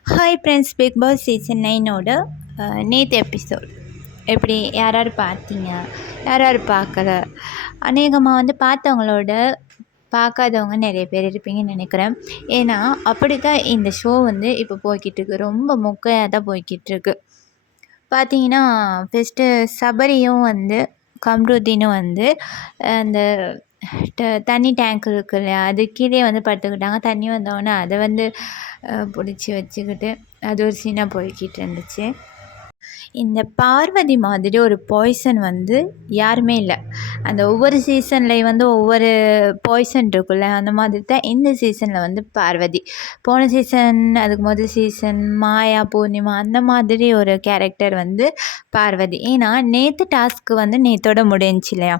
Hi friends Bigg Boss season நைனோட நேற்று episode எப்படி யார் யார் பார்த்தீங்க? யார் யார் பார்க்கல? அநேகமாக வந்து பார்த்தவங்களோட பார்க்காதவங்க நிறைய பேர் இருப்பீங்கன்னு நினைக்கிறேன். ஏன்னா அப்படி தான் இந்த ஷோ வந்து இப்போ போய்கிட்டுருக்கு. ரொம்ப மொக்கையாக தான் போய்கிட்டுருக்கு. பார்த்தீங்கன்னா ஃபஸ்ட்டு சபரியும் வந்து கம்ருதீனும் வந்து அந்த ட தண்ணி டேங்க் இருக்கு இல்லையா? அது கீழே வந்து படுத்துக்கிட்டாங்க. தண்ணி வந்தோடனே அதை வந்து பிடிச்சி வச்சுக்கிட்டு அது ஒரு சீனாக போய்கிட்டு இருந்துச்சு. இந்த பார்வதி மாதிரி ஒரு பாய்சன் வந்து யாருமே இல்லை. அந்த ஒவ்வொரு சீசன்லேயும் வந்து ஒவ்வொரு பாய்சன் இருக்குல்ல அந்த மாதிரி தான் இந்த சீசனில் வந்து பார்வதி. போன சீசன் அதுக்கு முதல் சீசன் மாயா பூர்ணிமா அந்த மாதிரி ஒரு கேரக்டர் வந்து பார்வதி. ஏன்னா நேற்று டாஸ்க்கு வந்து நேற்றோட முடிஞ்சிச்சு இல்லையா?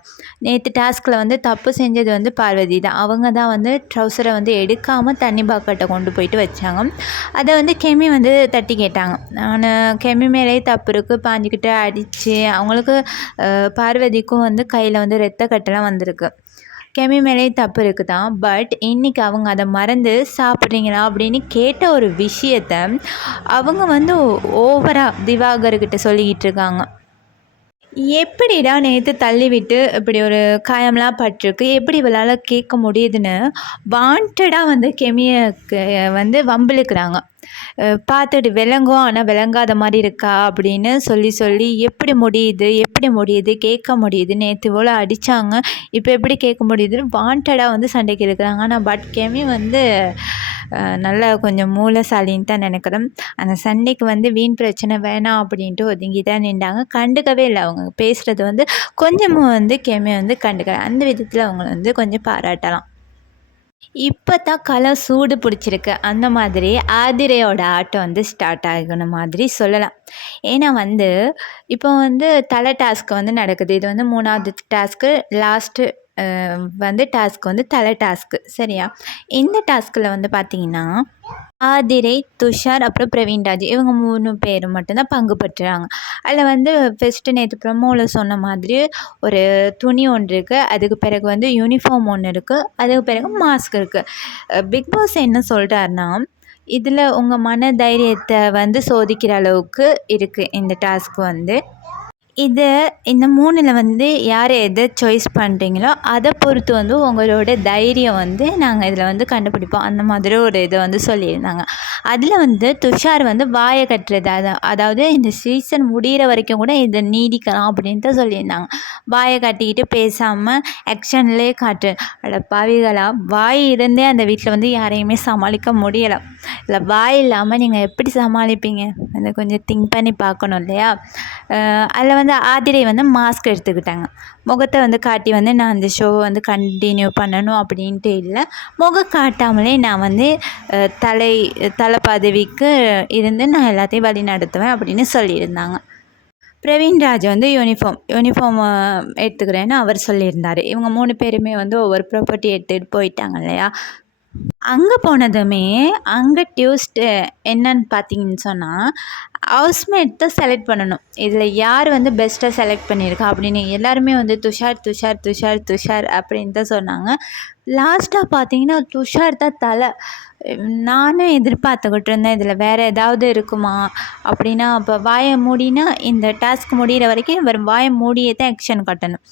நேற்று டாஸ்கில் வந்து தப்பு செஞ்சது வந்து பார்வதி தான். அவங்க தான் வந்து ட்ரௌசரை வந்து எடுக்காமல் தண்ணி பாக்கெட்டை கொண்டு போயிட்டு வச்சாங்க. அதை வந்து கெமி வந்து தட்டி கேட்டாங்க. நான் கெமி மேலேயே தப்பு இருக்குது பாஞ்சிக்கிட்டு அடித்து அவங்களுக்கு பார்வதிக்கும் வந்து கையில் வந்து ரத்த கட்டெல்லாம் வந்திருக்கு. கெமி மேலே தப்பு இருக்குது தான் பட் இன்றைக்கி அவங்க அதை மறந்து சாப்பிட்றீங்களா அப்படின்னு கேட்ட ஒரு விஷயத்த அவங்க வந்து ஓவராக திவாகர்கிட்ட சொல்லிக்கிட்டு இருக்காங்க. எப்படிடா நேற்று தள்ளிவிட்டு இப்படி ஒரு காயம்லாம் பட்டிருக்கு எப்படி இவளால் கேட்க முடியுதுன்னு வாண்டடாக வந்து கெமியை வந்து வம்பிழுக்கிறாங்க. பார்த்துட்டு விளங்கும் ஆனால் விளங்காத மாதிரி இருக்கா அப்படின்னு சொல்லி சொல்லி எப்படி முடியுது? எப்படி முடியுது? கேட்க முடியுது? நேற்று இவ்வளோ அடித்தாங்க இப்போ எப்படி கேட்க முடியுதுன்னு வாண்டடாக வந்து சண்டைக்கு இருக்கிறாங்க ஆனால் பட் கெமி வந்து நல்லா கொஞ்சம் மூலசாலின்னு தான் நினைக்கிறேன். அந்த சண்டைக்கு வந்து வீண் பிரச்சனை வேணாம் அப்படின்ட்டு ஒதுங்கி தான் நின்றாங்க. கண்டுக்கவே இல்லை. அவங்க பேசுகிறது வந்து கொஞ்சமும் வந்து கெமி வந்து கண்டுக்க அந்த விதத்தில் அவங்கள வந்து கொஞ்சம் பாராட்டலாம். இப்போ தான் களை சூடு பிடிச்சிருக்கு. அந்த மாதிரி ஆதிரையோட ஆட்டம் வந்து ஸ்டார்ட் ஆகின மாதிரி சொல்லலாம். ஏன்னா வந்து இப்போ வந்து தலை டாஸ்க் வந்து நடக்குது. இது வந்து மூணாவது டாஸ்க்கு லாஸ்ட்டு வந்து டாஸ்க் வந்து தலை டாஸ்க்கு சரியா? இந்த டாஸ்கில் வந்து பார்த்திங்கன்னா ஆதிரை துஷார் அப்புறம் பிரவீன் ராஜ் இவங்க மூணு பேர் மட்டும்தான் பங்கு பெற்றுறாங்க. அதில் வந்து ஃபஸ்ட்டு நேற்று ப்ரமோவில் சொன்ன மாதிரி ஒரு துணி ஒன்று இருக்குது அதுக்கு பிறகு வந்து யூனிஃபார்ம் ஒன்று இருக்குது அதுக்கு பிறகு மாஸ்க் இருக்குது பிக் பாஸ் என்ன சொல்கிறாருன்னா இதில் உங்கள் மன தைரியத்தை வந்து சோதிக்கிற அளவுக்கு இருக்குது இந்த டாஸ்க் வந்து. இது இந்த மூணில் வந்து யார் எதை சாய்ஸ் பண்ணுறீங்களோ அதை பொறுத்து வந்து உங்களோட தைரியம் வந்து நாங்கள் இதில் வந்து கண்டுபிடிப்போம். அந்த மாதிரி ஒரு இதை வந்து சொல்லியிருந்தாங்க. அதில் வந்து துஷார் வந்து வாயை கட்டுறது அதை அதாவது இந்த சீசன் முடிகிற வரைக்கும் கூட இதை நீடிக்கலாம் அப்படின்ட்டு சொல்லியிருந்தாங்க. வாயை கட்டிக்கிட்டு பேசாமல் ஆக்ஷன்லேயே காட்டு. அட பாவிகளா வாய் இருந்தே அந்த வீட்டில் வந்து யாரையுமே சமாளிக்க முடியலை. இல்லை வாய் இல்லாமல் நீங்கள் எப்படி சமாளிப்பீங்க? அதை கொஞ்சம் திங்க் பண்ணி பார்க்கணும் இல்லையா? அதில் வந்து ஆதிரை வந்து மாஸ்க் எடுத்துக்கிட்டாங்க. முகத்தை வந்து காட்டி வந்து நான் அந்த ஷோவை வந்து கண்டினியூ பண்ணணும் அப்படின்ட்டு இல்லை. முகம் காட்டாமலே நான் வந்து தலை தலை பதவிக்கு இருந்து நான் எல்லாத்தையும் வழி நடத்துவேன் அப்படின்னு சொல்லியிருந்தாங்க. பிரவீன் ராஜ் வந்து யூனிஃபார்ம் யூனிஃபார்ம் எடுத்துக்கிறேன்னு அவர் சொல்லியிருந்தார். இவங்க மூணு பேருமே வந்து ஒவ்வொரு ப்ராப்பர்ட்டி எடுத்துகிட்டு போயிட்டாங்க இல்லையா? அங்கே போனதுமே அங்கே டியூஸ்டே என்னன்னு பார்த்தீங்கன்னு சொன்னால் ஹவுஸ்மேட் தான் செலக்ட் பண்ணணும். இதில் யார் வந்து பெஸ்ட்டாக செலக்ட் பண்ணியிருக்கா அப்படின்னு எல்லாருமே வந்து துஷார் துஷார் துஷார் துஷார் அப்படின்னு தான் சொன்னாங்க. லாஸ்ட்டாக பார்த்தீங்கன்னா துஷார் தான் தலை. நானும் எதிர்பார்த்துக்கிட்டு இருந்தேன் இதில் வேறு ஏதாவது இருக்குமா அப்படின்னா அப்போ வாயை மூடினா இந்த டாஸ்க் முடிகிற வரைக்கும் இவர் வாயை மூடியே தான் ஆக்ஷன் கட்டணும்.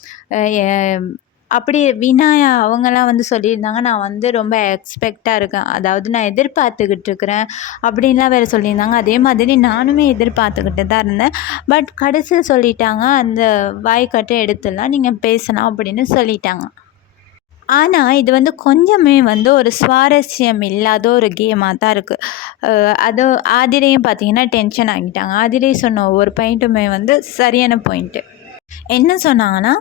அப்படி வினாயா அவங்கெல்லாம் வந்து சொல்லியிருந்தாங்க. நான் வந்து ரொம்ப எக்ஸ்பெக்டாக இருக்கேன். அதாவது நான் எதிர்பார்த்துக்கிட்டு இருக்கிறேன் அப்படின்லாம் வேறு சொல்லியிருந்தாங்க. அதே மாதிரி நானுமே எதிர்பார்த்துக்கிட்டு தான் இருந்தேன். பட் கடைசியில் சொல்லிட்டாங்க. அந்த வாய்க்கட்டை எடுத்துடலாம் நீங்கள் பேசலாம் அப்படின்னு சொல்லிட்டாங்க. ஆனால் இது வந்து கொஞ்சமே வந்து ஒரு சுவாரஸ்யம் இல்லாத ஒரு கேமாக தான் இருக்குது அது ஆதிரையும் பார்த்தீங்கன்னா டென்ஷன் ஆகிட்டாங்க. ஆதிரை சொன்ன ஒவ்வொரு பாயிண்ட்டுமே வந்து சரியான பாயிண்ட்டு என்ன சொன்னாங்கன்னா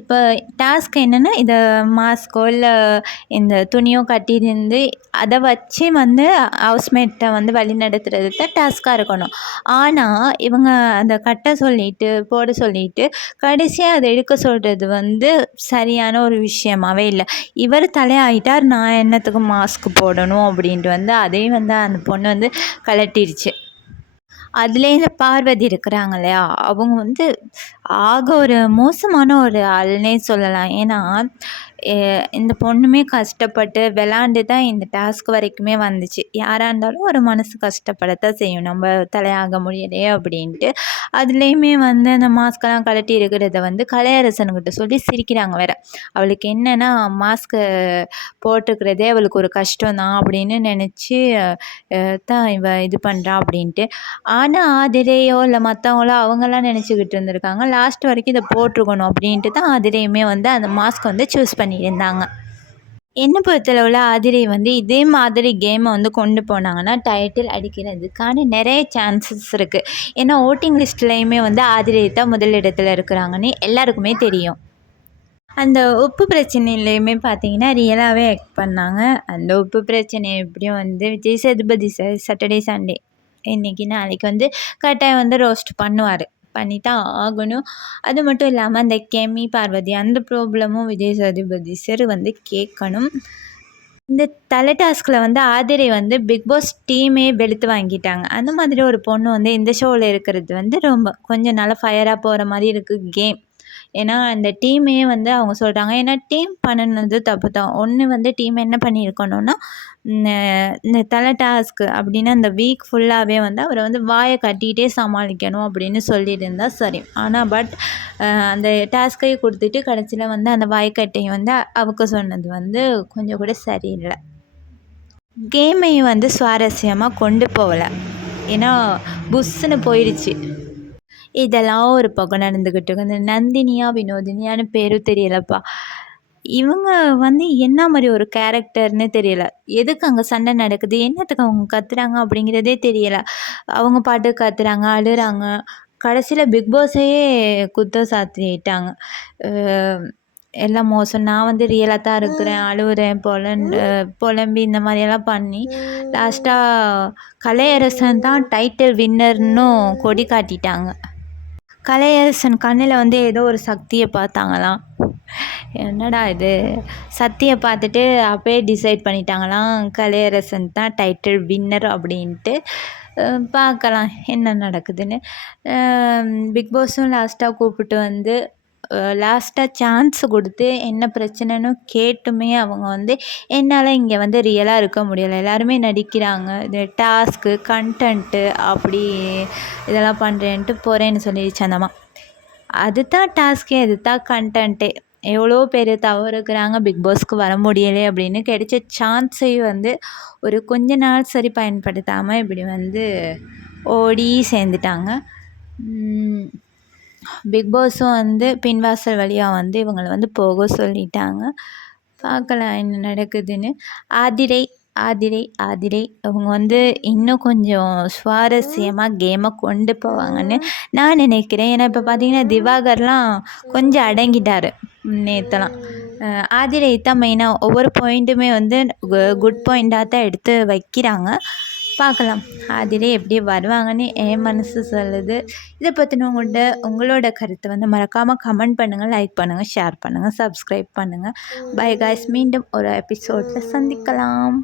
இப்போ டாஸ்க் என்னென்னா இதை மாஸ்க்கோ இல்லை இந்த துணியோ கட்டியிருந்து அதை வச்சு வந்து ஹவுஸ்மேட்டை வந்து வழி நடத்துறது தான் டாஸ்க்காக இருக்கணும். ஆனால் இவங்க அந்த கட்ட சொல்லிட்டு போட சொல்லிட்டு கடைசியாக அதை எடுக்க சொல்கிறது வந்து சரியான ஒரு விஷயமாகவே இல்லை. இவர் தலையாயிட்டார் நான் என்னத்துக்கு மாஸ்க் போடணும் அப்படின்ட்டு வந்து அதையும் வந்து அந்த பொண்ணு வந்து கலட்டிடுச்சு அதில் இந்த பார்வதி இருக்கிறாங்க இல்லையா? அவங்க வந்து ஆக ஒரு மோசமான ஒரு ஆள்னே சொல்லலாம். ஏன்னா இந்த பொண்ணுமே கஷ்டப்பட்டு விளாண்டு தான் இந்த டாஸ்க் வரைக்குமே வந்துச்சு. யாராக இருந்தாலும் ஒரு மனசு கஷ்டப்படத்தான் செய்யும். நம்ம தலையாக முடியலையே அப்படின்ட்டு. அதுலேயுமே வந்து அந்த மாஸ்கெல்லாம் கழட்டி இருக்கிறத வந்து கலையரசனுக்கிட்ட சொல்லி சிரிக்கிறாங்க வேற. அவளுக்கு என்னென்னா மாஸ்க்கு போட்டுக்கிறதே அவளுக்கு ஒரு கஷ்டம் தான் அப்படின்னு நினச்சி தான் இவ இது பண்ணுறா அப்படின்ட்டு. ஆனால் ஆதிரேயோ இல்லை மற்றவங்களோ அவங்களாம் நினச்சிக்கிட்டு இருந்திருக்காங்க. லாஸ்ட் வரைக்கும் இதை போட்டிருக்கணும் அப்படின்ட்டு தான் அதிலேயுமே வந்து அந்த மாஸ்க் வந்து சூஸ் பண்ணியிருந்தாங்க. என்னை பொறுத்தளவில் ஆதிரை வந்து இதே மாதிரி கேமை வந்து கொண்டு போனாங்கன்னா டைட்டில் அடிக்கிறதுக்கான நிறைய சான்சஸ் இருக்குது ஏன்னா ஓட்டிங் லிஸ்ட்லேயுமே வந்து ஆதிரை தான் முதலிடத்தில் இருக்கிறாங்கன்னு எல்லாருக்குமே தெரியும். அந்த உப்பு பிரச்சனையிலையுமே பார்த்தீங்கன்னா ரியலாகவே ஆக்ட் பண்ணாங்க. அந்த உப்பு பிரச்சனை எப்படியும் வந்து Vijay Sethupathi sir Saturday Sunday இன்றைக்கி நாளைக்கு வந்து கட்டாயம் வந்து ரோஸ்ட் பண்ணுவார். பண்ணி தான் ஆகணும். அது மட்டும் இல்லாமல் அந்த கெமி பார்வதி அந்த ப்ராப்ளமும் விஜய் சதுபதி சார் வந்து கேட்கணும். இந்த தலை டாஸ்கில் வந்து ஆதிரை வந்து பிக் பாஸ் டீமே வெளுத்து வாங்கிட்டாங்க. அந்த மாதிரி ஒரு பொண்ணு வந்து இந்த ஷோவில் இருக்கிறது வந்து ரொம்ப கொஞ்சம் நல்லா ஃபயராக போகிற மாதிரி இருக்குது கேம் ஏன்னா அந்த டீமே வந்து அவங்க சொல்கிறாங்க ஏன்னா டீம் பண்ணினது தப்பு தான் ஒன்று வந்து டீம் என்ன பண்ணியிருக்கணும்னா இந்த தலை டாஸ்க்கு அப்படின்னு அந்த வீக் ஃபுல்லாகவே வந்து அவரை வந்து வாயை கட்டிகிட்டே சமாளிக்கணும் அப்படின்னு சொல்லியிருந்தா சரி. ஆனால் பட் அந்த டாஸ்க்கையே கொடுத்துட்டு கடைசியில் வந்து அந்த வாய்க்கட்டையும் வந்து அவுக்க சொன்னது வந்து கொஞ்சம் கூட சரியில்லை. கேமையும் வந்து சுவாரஸ்யமாக கொண்டு போகலை. ஏன்னா புஷ்ஷுன்னு போயிடுச்சு இதெல்லாம் ஒரு பக்கம் நடந்துக்கிட்டு இருக்கு. இந்த நந்தினியா வினோதினியான்னு பேரும் தெரியலப்பா. இவங்க வந்து என்ன மாதிரி ஒரு கேரக்டர்னு தெரியல. எதுக்கு அங்கே சண்டை நடக்குது? என்னத்துக்கு அவங்க கத்துறாங்க அப்படிங்கிறதே தெரியல. அவங்க பாட்டு கத்துறாங்க அழுறாங்க. கடைசியில் பிக் பாஸையே குத்தம் சாத்திட்டாங்க. எல்லாம் மோசம். நான் வந்து ரியலாக தான் இருக்கிறேன் அழுவுறேன் பொலன் புலம்பி இந்த மாதிரியெல்லாம் பண்ணி லாஸ்ட்டாக கலையரசன் தான் டைட்டில் வின்னர்னும் கொடி காட்டிட்டாங்க. கலையரசன் கண்ணில் வந்து ஏதோ ஒரு சக்தியை பார்த்தாங்களாம். என்னடா இது? சக்தியை பார்த்துட்டு அப்போயே டிசைட் பண்ணிட்டாங்களாம். கலையரசன் தான் டைட்டில் வின்னர் அப்படின்ட்டு. பார்க்கலாம் என்ன நடக்குதுன்னு. பிக் பாஸும் லாஸ்ட்டாக கூப்பிட்டு வந்து லாஸ்ட்டாக சான்ஸ் கொடுத்து என்ன பிரச்சனைன்னு கேட்டுமே அவங்க வந்து என்னால் இங்கே வந்து ரியலாக இருக்க முடியலை. எல்லாருமே நடிக்கிறாங்க. இது டாஸ்க்கு கண்டென்ட்டு அப்படி இதெல்லாம் பண்ணுறேன்ட்டு போகிறேன்னு சொல்லிடுச்சு அந்தம்மா அது தான் டாஸ்க்கே அது தான் கண்டென்ட்டே எவ்வளோ பேர் தவறுக்கிறாங்க பிக் பாஸ்க்கு வர முடியலை அப்படின்னு கிடைச்ச சான்ஸையும் வந்து ஒரு கொஞ்ச நாள் சரி பயன்படுத்தாமல் இப்படி வந்து ஓடி சேர்ந்துட்டாங்க. பிக் பாஸும் வந்து பின்வாசல் வழியாக வந்து இவங்களை வந்து போக சொல்லிட்டாங்க. பார்க்கலாம் என்ன நடக்குதுன்னு. ஆதிரை ஆதிரை ஆதிரை. அவங்க வந்து இன்னும் கொஞ்சம் சுவாரஸ்யமாக கேமை கொண்டு போவாங்கன்னு நான் நினைக்கிறேன். ஏன்னா இப்போ பார்த்தீங்கன்னா திவாகர்லாம் கொஞ்சம் அடங்கிட்டார் நேற்றுலாம் ஆதிரை தான் மெயினாக ஒவ்வொரு பாயிண்ட்டுமே வந்து குட் பாயிண்ட்டாக தான் எடுத்து வைக்கிறாங்க. பார்க்கலாம். அதிலே எப்படி வருவாங்கன்னு என் மனசு சொல்லுது. இதை பற்றின உங்கள்கிட்ட உங்களோட கருத்தை வந்து மறக்காமல் கமெண்ட் பண்ணுங்கள் லைக் பண்ணுங்கள் ஷேர் பண்ணுங்கள் சப்ஸ்கிரைப் பண்ணுங்கள் பை காய்ஸ் மீண்டும் ஒரு எபிசோடில் சந்திக்கலாம்.